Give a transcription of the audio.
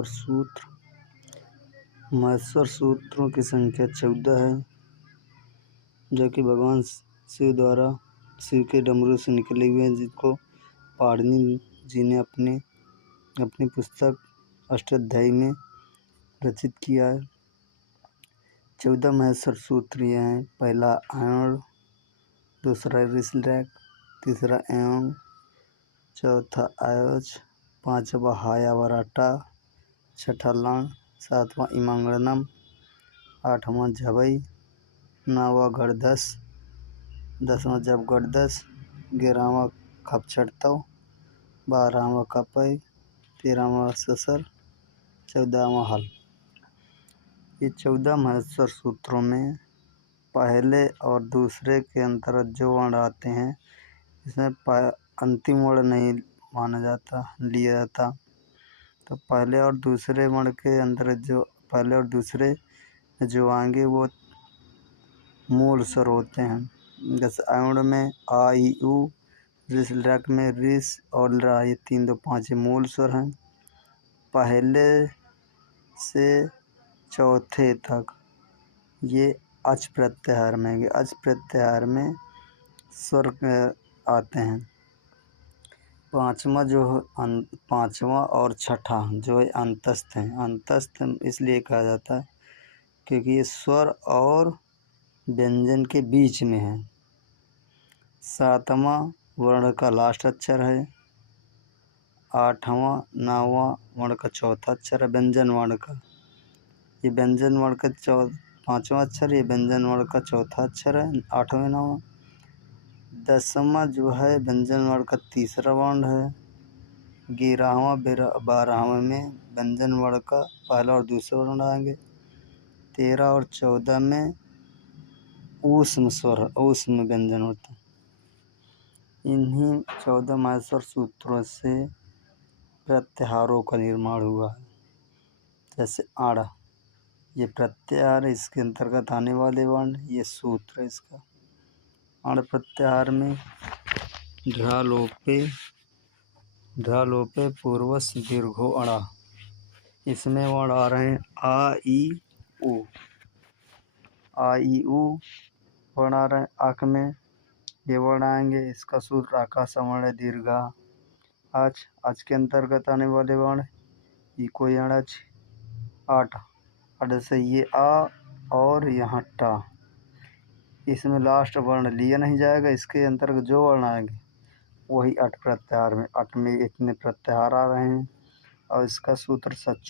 महेश्वर सूत्र। महेश्वर सूत्रों की संख्या 14 है, जो कि भगवान शिव के डमरू से निकले हुए हैं, जिनको पाणिनि जी ने अपनी पुस्तक अष्टाध्यायी में रचित किया है। 14 महेश्वर सूत्र ये हैं। पहला अयण, दूसरा ऋषलैक, तीसरा एवं, चौथा आयोच, पांचवा हायावराटा, छठा लाण, सातवां इमांगणम, आठवां झवई, नौवां गणदस, 10वां जपगणदस, 11वां खपछड़तव, 12वां कपई, 13वां ससर, 14वां हल। ये 14 महेश्वर सूत्रों में पहले और दूसरे के अंतर्गत जो वर्ण आते हैं, इसमें अंतिम वर्ण नहीं लिया जाता। तो पहले और दूसरे वर्ण के अंतर्गत जो पहले और दूसरे जो आएंगे वो मूल स्वर होते हैं। जैसे अयण में आ ई उ, ऋषलैक में ऋष और ला, ये 3 2 5 मूल स्वर हैं। पहले से चौथे तक ये अच प्रत्याहार में अच प्रत्याहार में स्वर आते हैं। पांचवा और छठा जो है अंतस्थ हैं। अंतस्थ इसलिए कहा जाता है क्योंकि ये स्वर और व्यंजन के बीच में है। 7वां वर्ण का लास्ट अक्षर है। 8वां 9वां वर्ण का चौथा अक्षर है व्यंजन वर्ण का। ये व्यंजन वर्ण का 5वां अक्षर, ये व्यंजन वर्ण का चौथा अक्षर है 8वें 9वां। 10वां जो है व्यंजन वर्ण का तीसरा वर्ण है। 11वां 12वें में व्यंजन वर्ण का पहला और दूसरा वर्ण आएंगे। 13 और 14 में ऊष्म व्यंजन होता है। इन्हीं 14 महेश्वर सूत्रों से प्रत्याहारों का निर्माण हुआ है। जैसे आड़, ये प्रत्याहार, इसके अंतर्गत आने वाले वर्ण, ये सूत्र है इसका। अण प्रत्याहार में ढ्रालोपे पूर्वस दीर्घो अणा। इसमें वर्ण आ रहे हैं आ ई उ। आ ई उ वर्ण आ रहे हैं। अक में ये वर्ण आएंगे। इसका सूत्र आकाशवर्ण है दीर्घा। आज के अंतर्गत आने वाले वर्ण इको अणच। आठ से ये आ और यहाँ टा, इसमें लास्ट वर्ण लिया नहीं जाएगा। इसके अंतर्गत जो वर्ण आएंगे वही अट प्रत्याहार में। अट में इतने प्रत्याहार आ रहे हैं और इसका सूत्र सच